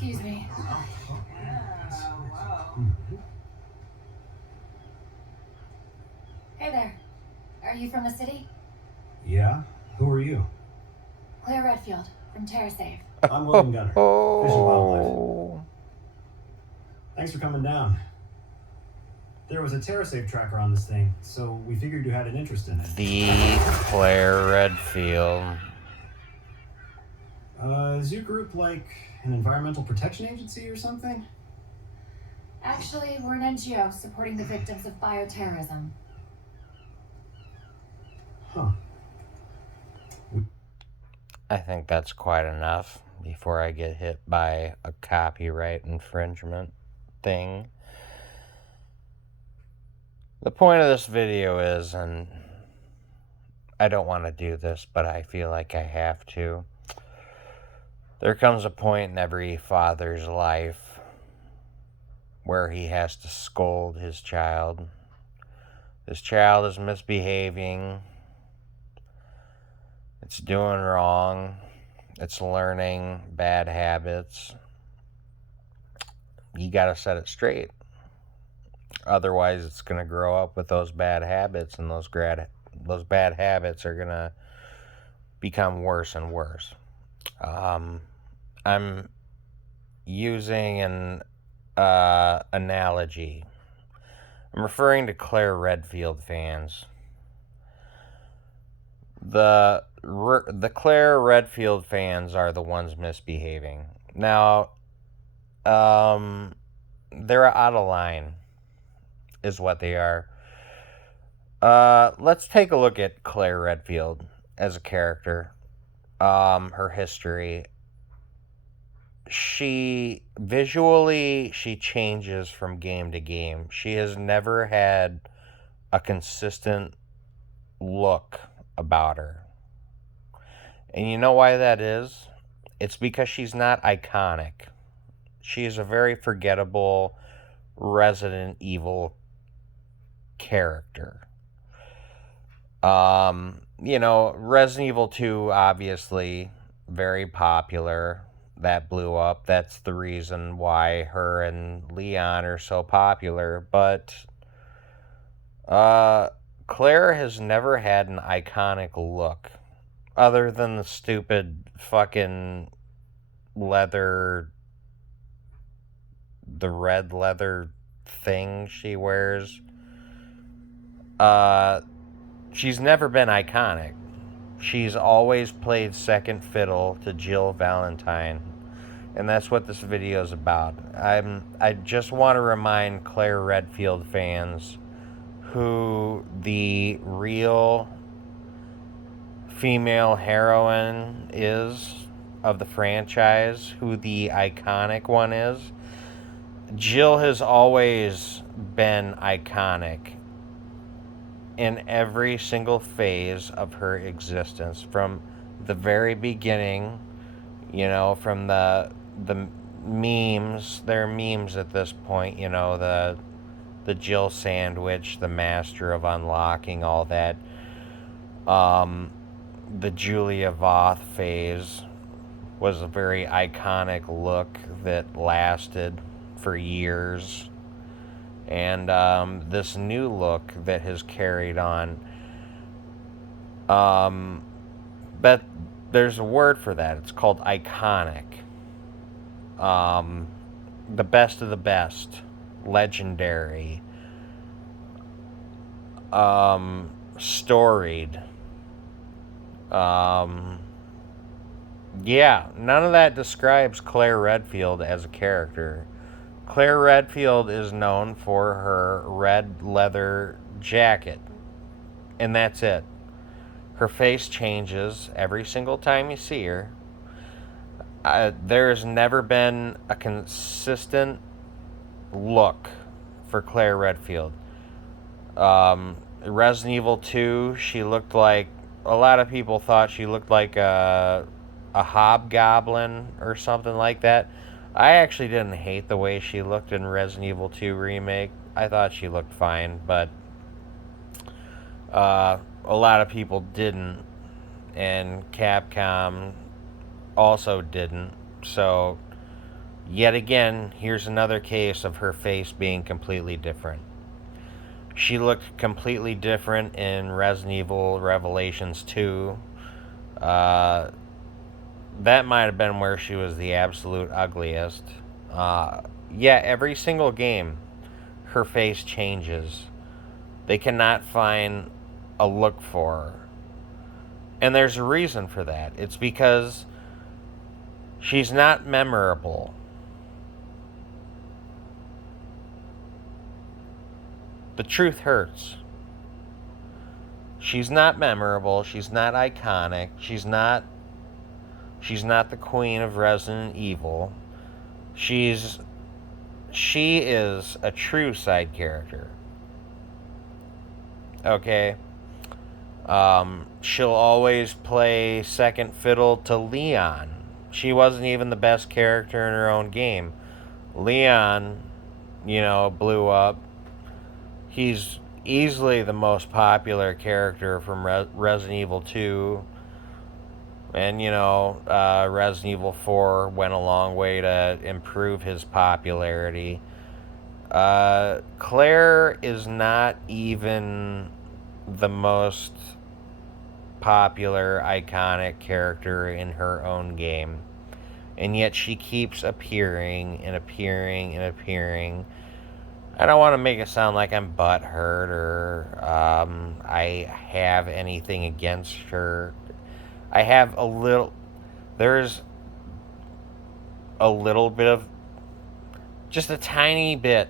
Excuse me. Hey there. Are you from the city? Yeah? Who are you? Claire Redfield, from TerraSave. I'm William Gunner, Fish and Wildlife. Thanks for coming down. There was a TerraSave tracker on this thing, so we figured you had an interest in it. The Claire Redfield. Is your group like an environmental protection agency or something? Actually, we're an NGO supporting the victims of bioterrorism. Huh. I think that's quite enough before I get hit by a copyright infringement thing. The point of this video is, and I don't want to do this, but I feel like I have to. There comes a point in every father's life where he has to scold his child. This child is misbehaving. It's doing wrong. It's learning bad habits. You gotta set it straight. Otherwise, it's gonna grow up with those bad habits, and those bad habits are gonna become worse and worse. I'm using an analogy. I'm referring to Claire Redfield fans. The Claire Redfield fans are the ones misbehaving. Now, they're out of line, is what they are. Let's take a look at Claire Redfield as a character. Her history. She changes from game to game. She has never had a consistent look about her. And you know why that is? It's because she's not iconic. She is a very forgettable Resident Evil character. Resident Evil 2, obviously, very popular. That blew up. That's the reason why her and Leon are so popular. But Claire has never had an iconic look other than the stupid fucking the red leather thing she wears. She's never been iconic. She's always played second fiddle to Jill Valentine. And that's what this video is about. I just want to remind Claire Redfield fans who the real female heroine is of the franchise, who the iconic one is. Jill has always been iconic in every single phase of her existence, from the very beginning, from the memes. There are memes at this point, the Jill sandwich, the master of unlocking, all that. The Julia Voth phase was a very iconic look that lasted for years. And this new look that has carried on. But there's a word for that. It's called iconic. The best of the best. Legendary. Storied. None of that describes Claire Redfield as a character. Claire Redfield is known for her red leather jacket, and that's it. Her face changes every single time you see her. There's never been a consistent look for Claire Redfield. Resident Evil 2, she looked like, a lot of people thought she looked like a hobgoblin or something like that. I actually didn't hate the way she looked in Resident Evil 2 Remake. I thought she looked fine, but a lot of people didn't, and Capcom also didn't. So, Yet again, here's another case of her face being completely different. She looked completely different in Resident Evil Revelations 2. That might have been where she was the absolute ugliest. Yeah, every single game, her face changes. They cannot find a look for her. And there's a reason for that. It's because she's not memorable. The truth hurts. She's not memorable. She's not iconic. She's not the queen of Resident Evil. She is a true side character. Okay? She'll always play second fiddle to Leon. She wasn't even the best character in her own game. Leon, blew up. He's easily the most popular character from Resident Evil 2. And, Resident Evil 4 went a long way to improve his popularity. Claire is not even the most popular, iconic character in her own game. And yet she keeps appearing and appearing and appearing. I don't want to make it sound like I'm butthurt or I have anything against her. I have there's a little bit of, just a tiny bit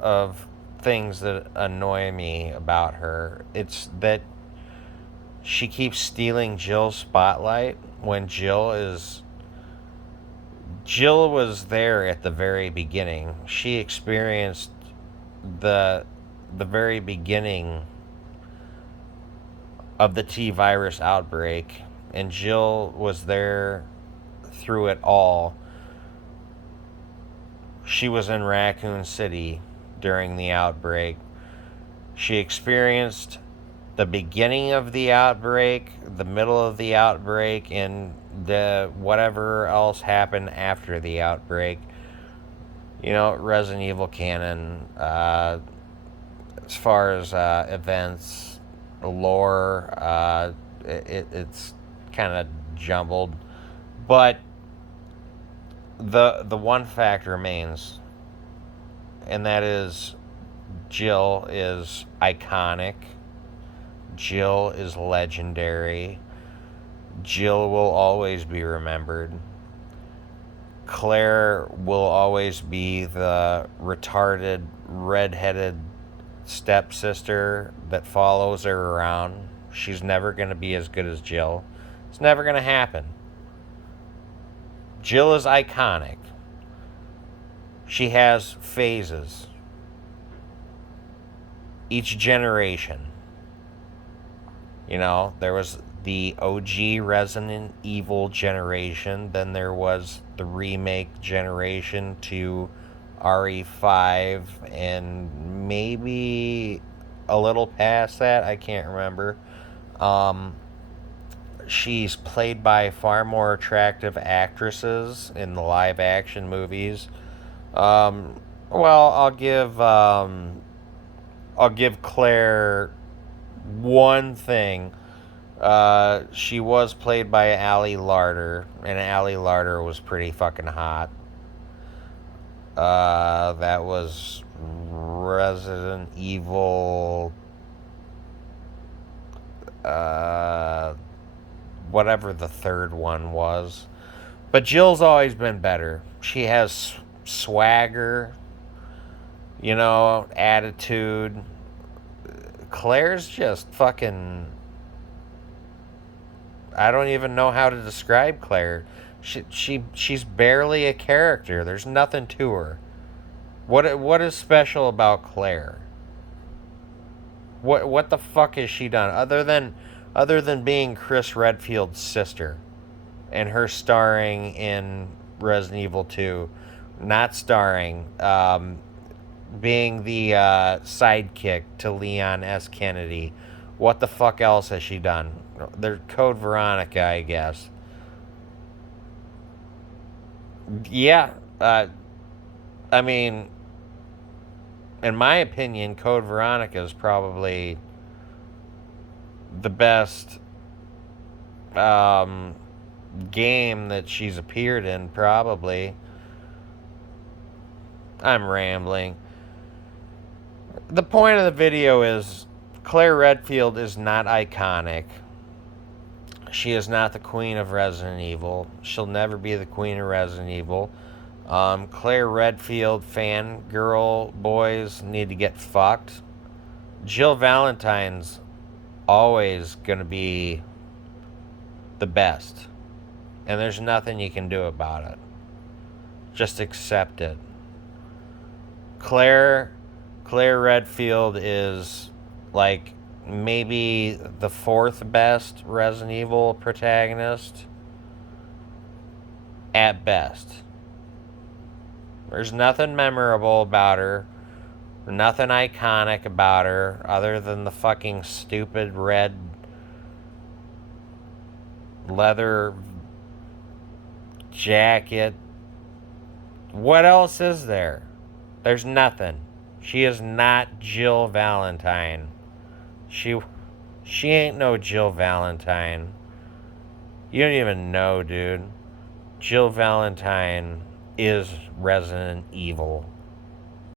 of things that annoy me about her. It's that she keeps stealing Jill's spotlight when Jill was there at the very beginning. She experienced the very beginning of the T-virus outbreak, and Jill was there through it all. She was in Raccoon City during the outbreak. She experienced the beginning of the outbreak, the middle of the outbreak, and the whatever else happened after the outbreak. Resident Evil canon, as far as events, lore, it's kind of jumbled. But the one fact remains, and that is Jill is iconic. Jill is legendary. Jill will always be remembered. Claire will always be the retarded, redheaded stepsister that follows her around. She's never going to be as good as Jill. It's never going to happen. Jill is iconic. She has phases. Each generation. There was the OG Resident Evil generation, then there was the remake generation to RE5, and maybe a little past that, I can't remember. She's played by far more attractive actresses in the live action movies. I'll give Claire one thing. She was played by Ali Larter, and Ali Larter was pretty fucking hot. That was Resident Evil, whatever the third one was. But Jill's always been better. She has swagger, attitude. Claire's just fucking, I don't even know how to describe Claire. She's barely a character. There's nothing to her. What is special about Claire? What the fuck has she done other than being Chris Redfield's sister and her starring in Resident Evil 2, not starring, being the sidekick to Leon S. Kennedy? What the fuck else has she done? They're Code Veronica, I guess. Yeah. I mean, in my opinion, Code Veronica is probably the best game that she's appeared in, probably. I'm rambling. The point of the video is Claire Redfield is not iconic. She is not the queen of Resident Evil. She'll never be the queen of Resident Evil. Claire Redfield fangirl boys need to get fucked. Jill Valentine's always gonna be the best. And there's nothing you can do about it. Just accept it. Claire Redfield is like maybe the fourth best Resident Evil protagonist at best. There's nothing memorable about her, nothing iconic about her other than the fucking stupid red leather jacket. What else is there? There's nothing. She is not Jill Valentine. She ain't no Jill Valentine. You don't even know, dude. Jill Valentine is Resident Evil.